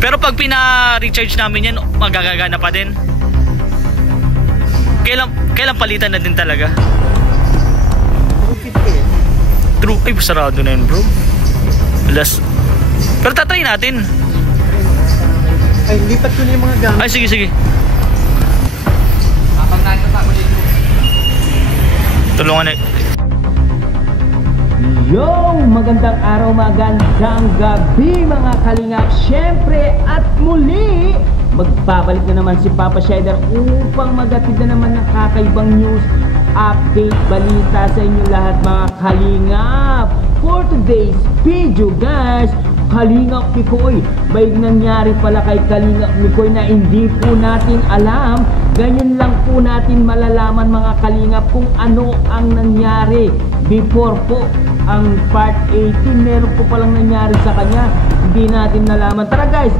Pero pag pina-recharge namin yan, magagagana pa din. Kailan palitan na din talaga? True. Ay, sarado na yun bro. Pero tatry natin. Ay, lipat ko na yung mga gamit. Ay, sige. Tulungan na. Yo! Magandang araw, magandang gabi mga kalingap. Siyempre at muli, magbabalik na naman si Papa Shredder upang magatid na naman ng kakaibang news, update, balita sa inyo lahat mga kalingap. For today's video guys, Kalingap Mikoy, may nangyari pala kay Kalingap Mikoy na hindi po natin alam. Ganyan lang po natin malalaman mga kalingap kung ano ang nangyari before po ang part 18. Meron po palang nangyari sa kanya, hindi natin nalaman. Tara guys,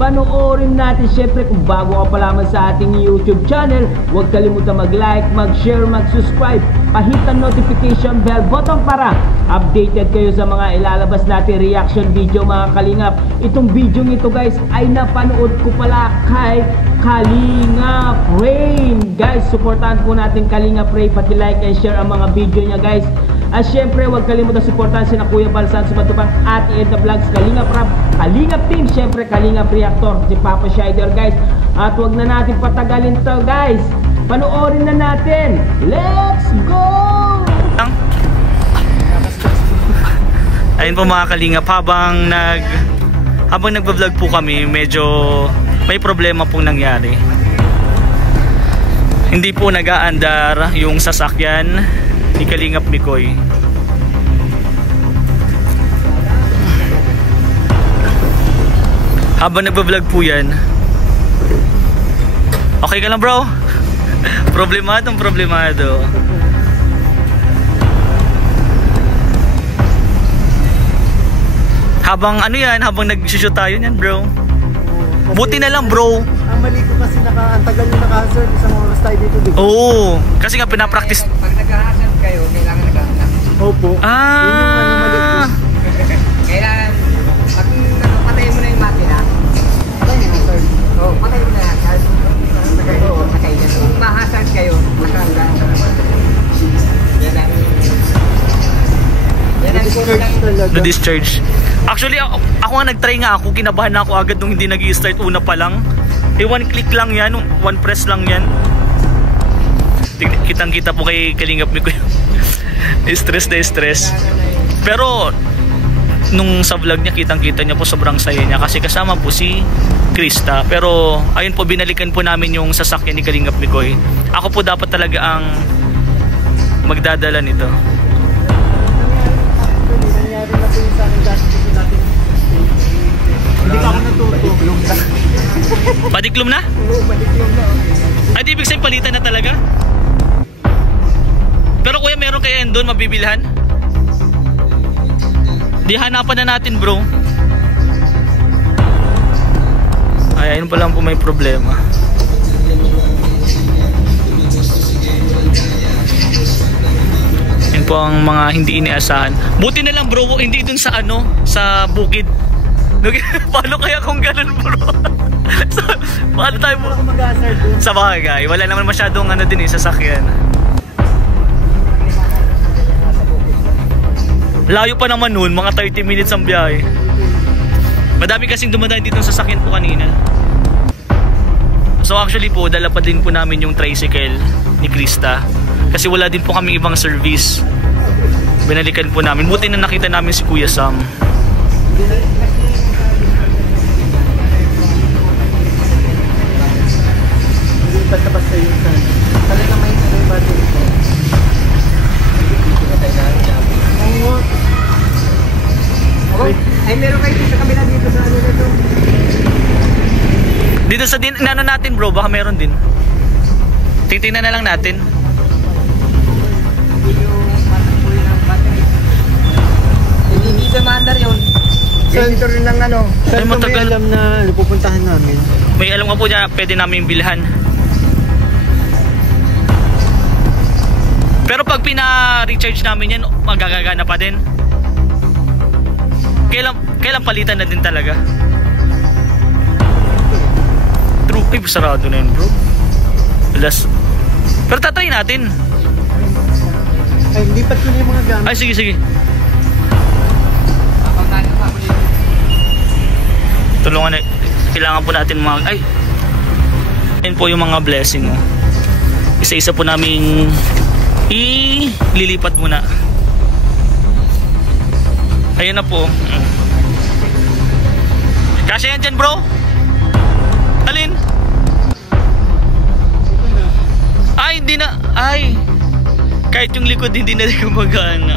panoorin natin. Syempre kung bago ka pa lamang sa ating YouTube channel, huwag kalimutan mag-like, mag-share, mag-subscribe, pahit ang notification bell button para updated kayo sa mga ilalabas natin reaction video mga kalingap. Itong video nito guys ay napanood ko pala kay Kalingap Ray. Guys, supportahan po natin Kalingap Ray, pati like and share ang mga video niya guys. At syempre huwag kalimutan supportahan sina Kuya Balsan, Sumatupang, Ate Edna Vlogs, Kalingap Rap, Kalingap Team, syempre Kalingap Reactor, si Papa Shredder guys. At huwag na natin patagalin to guys, panoorin na natin. Let's go! Ayun po mga kalingap, habang nagba-vlog po kami, medyo may problema pong nangyari. Hindi po nag-aandar yung sasakyan ni Kalingap Mikoy. Habang nagba-vlog po yan. Okay ka lang bro? Problemado. Habang habang nag-shoot tayo niyan bro. Buti na lang bro. Ang mali ko kasi antagal yung naka-hazard isang oras tayo dito. Oo, kasi nga pinapractice. Pag nag-hazard kayo, kailangan nag-hazard. Opo. Kailangan, pag patayin mo na yung makina, patayin mo na hazard. Oo, patayin mo na hazard. Sakay na. Kung ma-hazard kayo, naka-hazard. Na-discharge. Actually, ako nga nag-try nga ako. Kinabahan na ako agad nung hindi nag-i-start una pa lang. One click lang yan, one press lang yan. Kitang-kita po kay Kalingap Mikoy. Stress na stress. Pero, nung sa vlog niya, kitang-kita niya po sobrang saya niya. Kasi kasama po si Krista. Pero, ayun po, binalikan po namin yung sasakyan ni Kalingap Mikoy. Ako po dapat talaga ang magdadala nito. Hindi ka ako natutulog. Padiklom na? Oo, padiklom na. Ay, di ibig sabihin palitan na talaga? Pero kuya, meron kaya yan doon mabibilhan? Di hanapan na natin bro. Ay, ayun pa lang po may problema. Yan po ang mga hindi iniasahan. Buti na lang bro, hindi dun sa sa bukid. Paano kaya kung ganun bro? Paano tayo mo? Sa bagay, wala naman masyadong din sasakyan. Layo pa naman nun, mga 30 minutes ang biyahe. Madami kasing dumadaan dito sa sasakyan po kanina. So actually po, dala pa din po namin yung tricycle ni Krista. Kasi wala din po kami ibang service. Binalikan po namin. Buti na nakita namin si Kuya Sam. Basta-basta yun sa talaga may battery ko. Ay, meron kayo sa kabila dito sa dito. Dito sa natin bro, baka meron din. Titingnan na lang natin. Hindi sa mandar yun. Dito rin ng Ay, matagal. May alam na pupuntahan namin. May alam nga po dyan, pwede namin bilhan. Pero pag pina-recharge namin yan, magagagana pa din. Kailan palitan na din talaga? Ay, sarado na yun bro. Last. Pero tatry natin. Ay, lipat ko na yung mga gamit. Ay, sige, sige. Tulungan na. Kailangan po natin mga... Ay! Ayan po yung mga blessing. Oh. Isa-isa po namin ililipat muna. Ayan na po. Kasya yan dyan bro? Alin? Ay, hindi na. Ay. Kahit yung likod hindi na rin gumagana.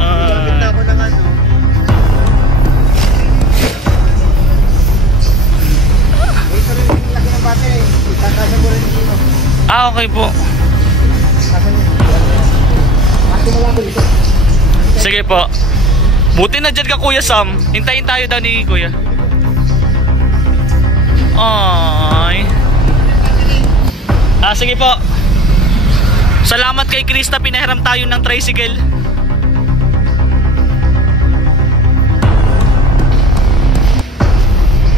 Ganda ko ng ano. Wait, pero yung laki ng battery. Itatasan mo rin dito. Ah, okay po. Tasan mo. Ate mo lang dito. Sige po. Buti na dyan ka Kuya Sam. Hintayin tayo daw ni Kuya. Ay. Ah, sige po. Salamat kay Krista, pinahiram tayo ng tricycle.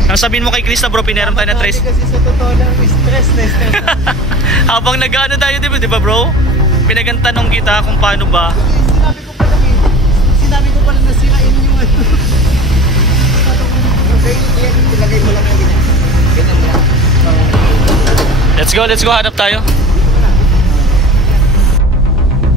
Ang sabihin mo kay Krista bro, pinahiram tayo ng tricycle. Kasi sa totoo lang, stress na stress. Habang nag-ano tayo, di ba bro? Pinagantanong kita kung paano ba. Sinabi ko pala na sirain yung ano. Okay, ilagay mo lang yung ganyan lang. Let's go, hanap tayo.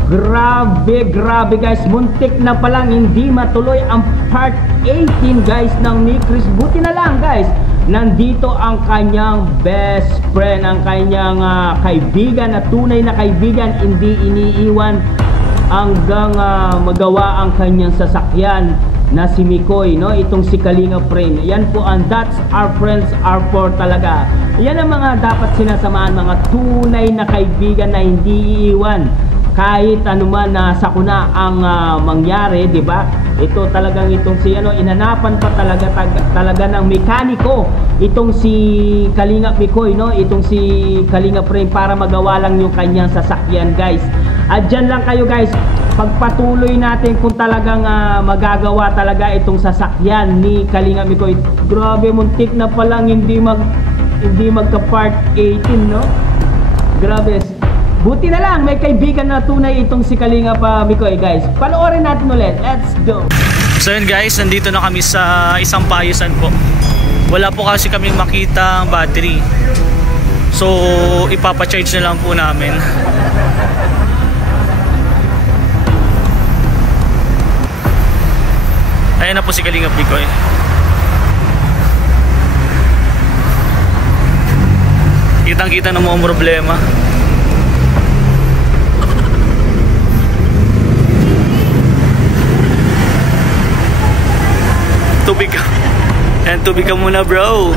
Grabe guys, muntik na palang hindi matuloy ang part 18 guys ng ni Chris. Buti na lang guys, nandito ang kanyang best friend, ang kanyang kaibigan na tunay na kaibigan, hindi iniiwan hanggang magawa ang kanyang sasakyan na si Mikoy, no? Itong si Kalinga Friend. Yan po ang That's Our Friends Are For talaga. Yan ang mga dapat sinasamahan, mga tunay na kaibigan na hindi iiwan kahit anuman na sakuna ang mangyari, di ba? Ito talagang itong si inanapan pa talaga ng mekaniko itong si Kalinga Mikoy, no? Itong si Kalinga Frame para magawa lang yung kanyang sasakyan, guys. At dyan lang kayo, guys. Pagpatuloy natin kung talagang magagawa talaga itong sasakyan ni Kalinga Mikoy. Grabe, muntik na palang hindi magka part 18, no? Grabe. Buti na lang, may kaibigan na tunay itong si Kalinga Mikoy, guys. Panoorin natin ulit. Let's go! So yun guys, nandito na kami sa isang payusan po. Wala po kasi kaming makita ang battery. So, ipapacharge na lang po namin. Ayan na po si Kalinga Mikoy. Kitang-kita na mo ang problema. Tubig ka. Yan, tubig ka muna bro.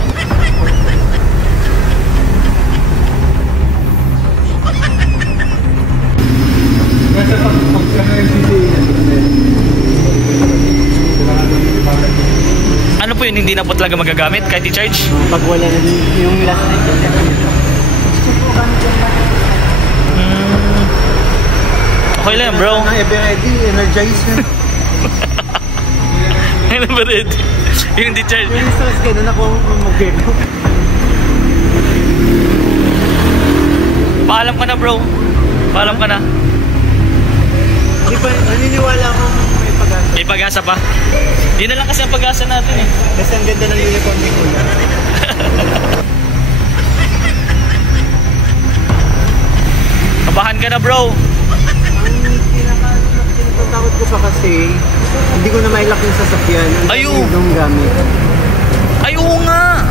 Ano po yun, hindi na po talaga magagamit kahit i-charge? Pag wala na yung last night. Okay lang bro. Ever ready, energize na. Ano ba rin? Yung di-charge. Yung stress kayo, doon ako mag-gero. Paalam ka na bro. Paalam ka na. Hindi pa, naniniwala akong may pag-asa. May pag-asa pa. Yun na lang kasi ang pag-asa natin eh. Kasi ang ganda ng uniform ni Kuya. Kabahan ka na bro. Ang takot ko pa kasi hindi ko na mailak yung sasakyan. Ayo! Yung gamit. Ay, oo nga.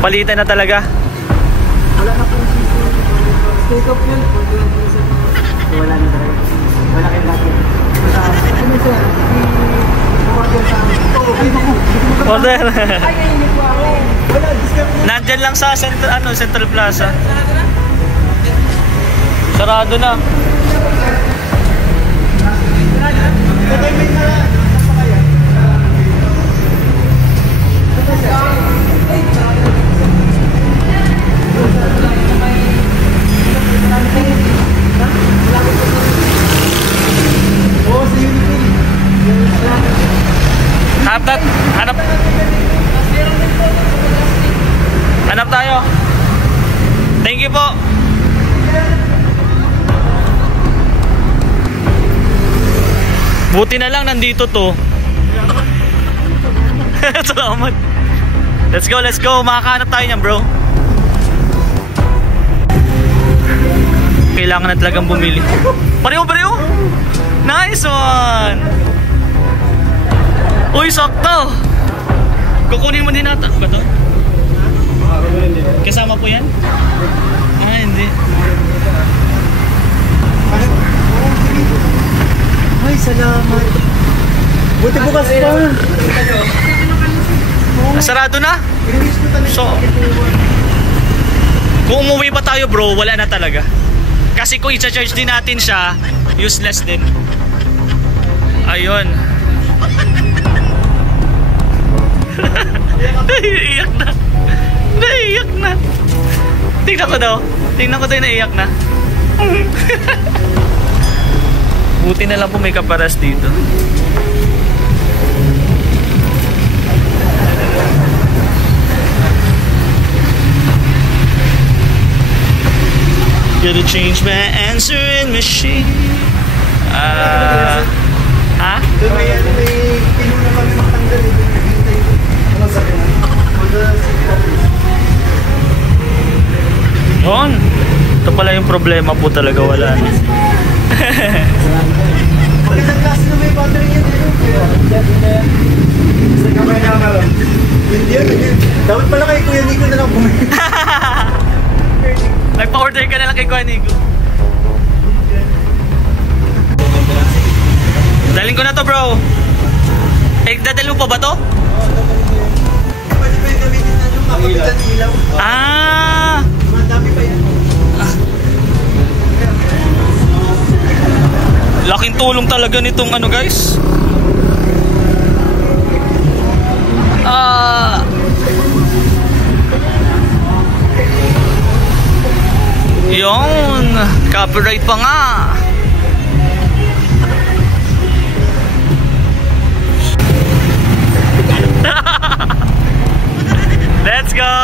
Palitan na talaga. Wala na pong state of yun. Wala na talaga. Wala kayong lagi. Ano sir? Order sa amin. Order. Ay, naiinip po ako. Wala, discount. dyan lang sa Central Plaza. Sarado na. Hanap tayo. Thank you po. Buti na lang nandito to. Salamat. Let's go. Makakahanap tayo niyan, bro. Kailangan na talagang bumili. Pareho. Nice one. Uy, sakto. Kukunin mo din nata. Ba to? Kasama po yan? Ah, hindi. Ay, salamat. Buti bukas pa. Sarado na? So, kung umuwi pa tayo bro, wala na talaga. Kasi kung i-charge din natin siya, useless din. Ayun. Naiiyak na. Tingnan ko daw, naiiyak na. Buti na lang po may kaparas dito. Gotta change my answering machine. Ha? Doon may pinuna kami magtanggal eh. Ano sabi na? Yun. Ito pala yung problema po talaga, wala na. Magandang klase na may battery yan. Sa kamay na lang. Hindi yan. Dapat pala kay Kuya Nico na lang bumili. Nagpa-order ka na lang kay Kuya Nico. Dalhin ko na to bro. Dadalhin mo pa ba to? Pwede pa yung gamitin na yung makapitan ilaw. Ah! Madami pa yan. Laking tulong talaga nitong ano guys. Yun, copyright pa nga. Let's go.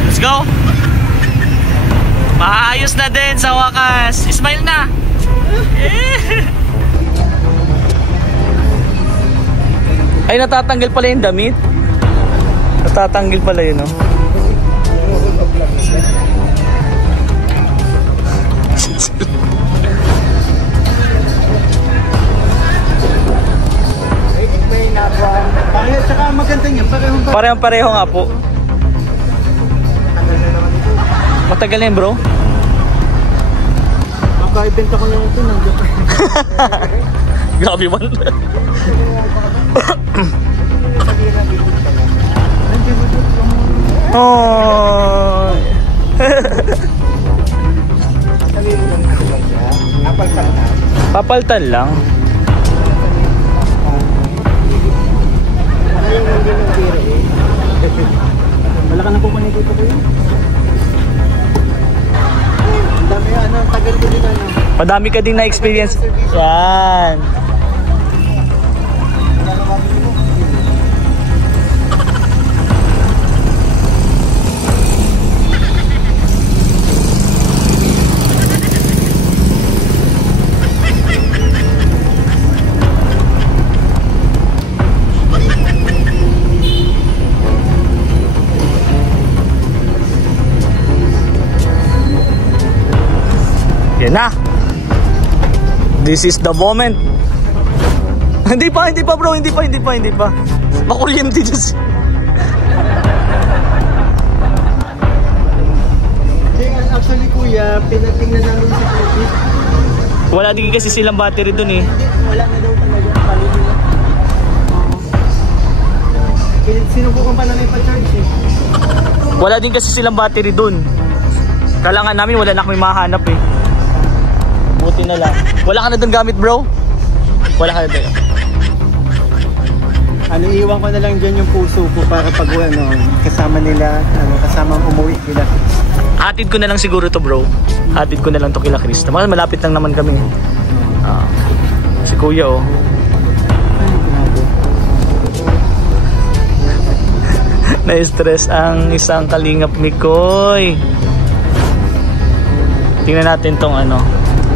Let's go. Maayos na din sa wakas. Smile na. Ay, natatanggal pala yung damit. Natatanggal pala yun, no? Tsaka maganda niya. Parehong-pareho nga po. Matagal na yun, bro. Maka-ibenta ko na ito. Grabe man. Oh. Papaltan lang. Wala ka na kukunin dito ko yun. Dami ano, tagal ko din ano. Madami ka din na experience. Yan. Yan na. This is the moment. Hindi pa bro, hindi pa. Makuryente just. Actually kuya, pinatingnan namin sa Philippines. Wala din kasi silang battery dun eh. Wala na daw talaga. sinubukan pa namin pa-charge eh. Wala din kasi silang battery dun. Kailangan namin, wala na kami mahanap eh. Buti na lang. Wala ka na dun gamit, bro? Wala ka na dun. Ano, iwan ko na lang dyan yung puso ko para pag kasama nila, kasama umuwi sila. Hatid ko na lang siguro to, bro. Hatid ko na lang to kila Krista. Malapit lang naman kami. Si Kuya, oh. Na-stress ang isang Kalingap Mikoy. Tingnan natin tong ano.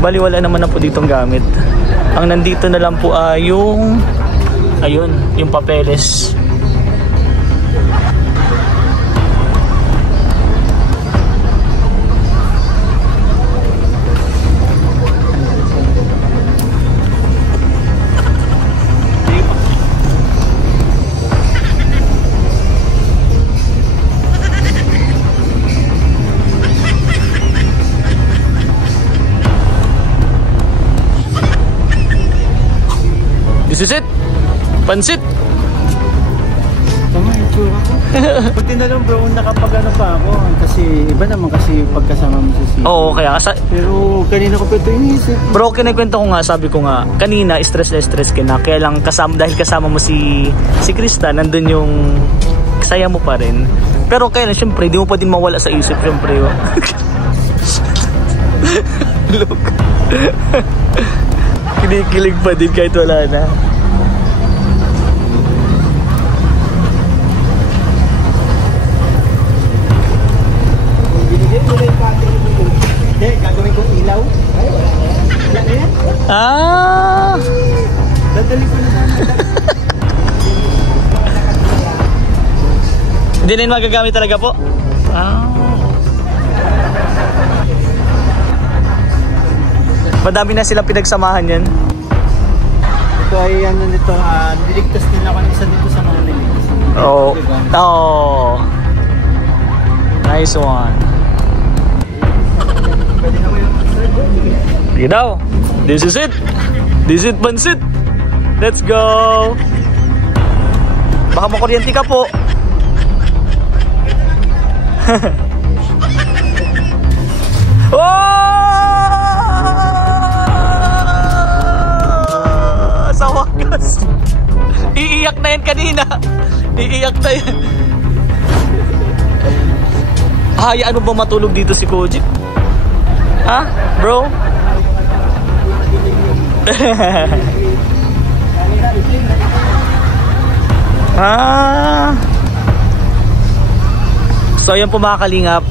Bali, wala naman na po ditong gamit. Ang nandito na lang po ay yung ayun, yung papeles. This is it. Pansit. Tama yung tsura ko. Buti na lang bro, nakapag-ano pa ako. Kasi iba naman kasi pagkasama mo sa city. Oo, kaya pero kanina ko pa ito inisip. Bro, kinikwento ko nga, sabi ko nga, kanina stress na stress ka na. Kaya lang dahil kasama mo si Krista, nandun yung saya mo pa rin. Pero kaya lang, syempre, di mo pa din mawala sa isip, syempre. Look. Kinikilig pa din kahit wala na. Gagawin kong ilaw. Wala na yan. Dadali ko na sana. Hindi na yun magagamit talaga po? Madami na silang pinagsamahan yan. Ito ay ano nito, niligtas din ako ng isa dito sa mga niligtas. Oh. Diba? Oh. Nice one. You know, this is it. This is Pansit. Let's go. Baka makuryente ka po. Sa wakas. Iiyak na yan kanina. Iiyak na yan. Hayaan mo ba matulog dito si Koji? Ha? Bro? So yun po mga Kalingap,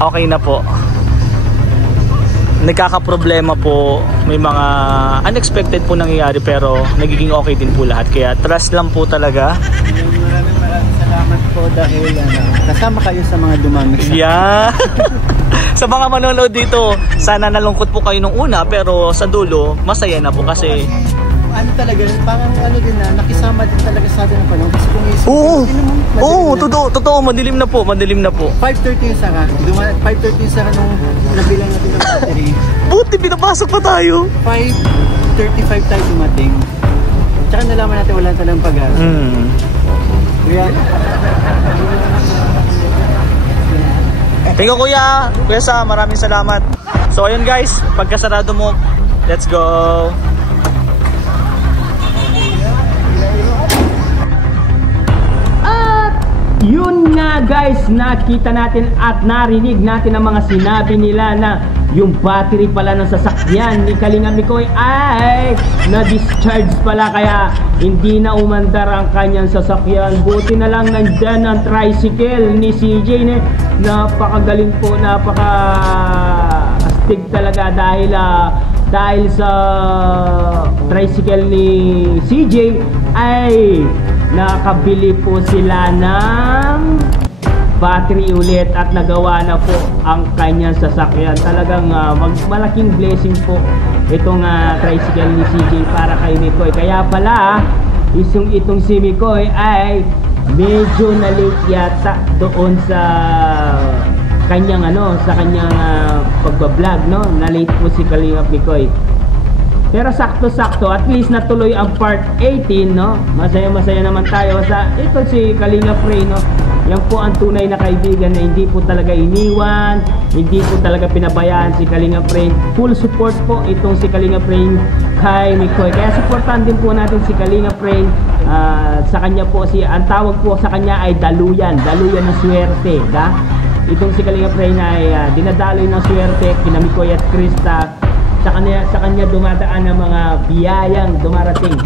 okay na po. Nagkakaproblema po, may mga unexpected po nangyayari pero nagiging okay din po lahat. Kaya trust lang po talaga. Maraming salamat po dahil kasama kayo sa mga dumami sa yeah. Sa mga manonood dito, sana nalungkot po kayo nung una pero sa dulo, masaya na po kasi ano talaga, parang ano din nakisama din talaga sa atin ng panahon. Kasi kung isip, totoo, madilim na po. 5:30 yung sara. 5:30 yung sara nung nabilang natin ng battery. Buti pinapasok pa tayo. 5:35 tayo dumating. Tsaka nalaman natin wala talagang pag-asa. Thank you Kuya Sa, maraming salamat. So ayun guys, pagkasarado mo, let's go. Yun nga guys, nakita natin at narinig natin ang mga sinabi nila na yung battery pala ng sasakyan ni Kalingap Mikoy ay na-discharge pala kaya hindi na umandar ang kanyang sasakyan. Buti na lang nandyan ang tricycle ni CJ. Napakagaling po, napaka-astig talaga dahil sa tricycle ni CJ ay nakabili po sila ng battery ulit at nagawa na po ang kanyang sasakyan. Talagang malaking blessing po itong tricycle ni CJ para kay Mikoy. Kaya pala itong si Mikoy ay medyo na-late yata doon sa kanyang pagbablog, no? Na-late po si Kalingap Mikoy. Pero sakto-sakto, at least natuloy ang part 18, no? Masaya-masaya naman tayo sa ito si Kalinga Pray, no? Yan po ang tunay na kaibigan na hindi po talaga iniwan, hindi po talaga pinabayaan si Kalinga Pray. Full support po itong si Kalinga Pray kay Mikoy. Kaya supportan din po natin si Kalinga Pray. Sa kanya po ang tawag po sa kanya ay daluyan ng swerte, da? Itong si Kalinga Pray na ay dinadaloy ng swerte kina Mikoy at Krista. Sa kanya dumadaan ng mga biyayang dumarating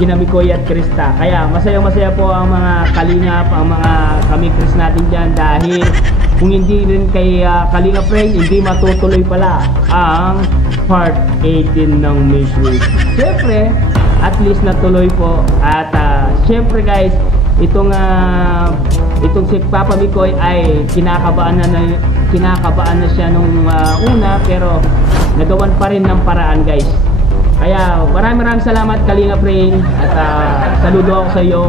kina Mikoy at Krista. Kaya masaya-masaya po ang mga kalingap, ang mga kamikris natin dyan, dahil kung hindi rin kay Kalinga Pray, hindi matutuloy pala ang part 18 ng Miss Week. Siyempre, at least natuloy po. At siyempre guys, itong si Papa Mikoy ay kinakabahan na siya nung una, pero nagawan pa rin ng paraan guys. Kaya maraming salamat Kalinga Pray, at saludo ako sa iyo.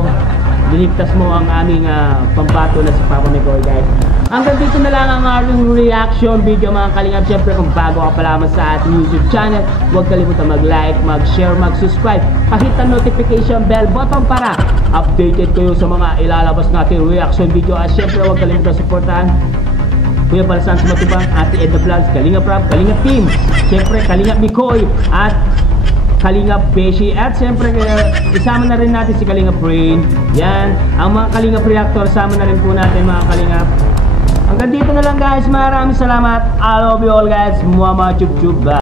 Dinigtas mo ang aming pambato na si Papa Mikoy guys. Hanggang dito na lang ang ating reaction video mga kalingap. Siyempre kung bago ka pa lamang sa ating YouTube channel, huwag kalimutan mag-like, mag-share, mag-subscribe. Kahit ang notification bell button para updated kayo sa mga ilalabas natin reaction video. At siyempre huwag kalimutan supportahan Kuya Balsan Matubang, Ate Edna Vlogs, Kalinga Prab, Kalinga Team, siyempre Kalinga Mikoy at Kalinga Beshi. At siyempre isama na rin natin si Kalinga Brain. Yan, ang mga Kalinga Reactor, sama na rin po natin mga Kalinga. Hanggang dito na lang guys, maraming salamat. I love you all guys. Muama chub chub.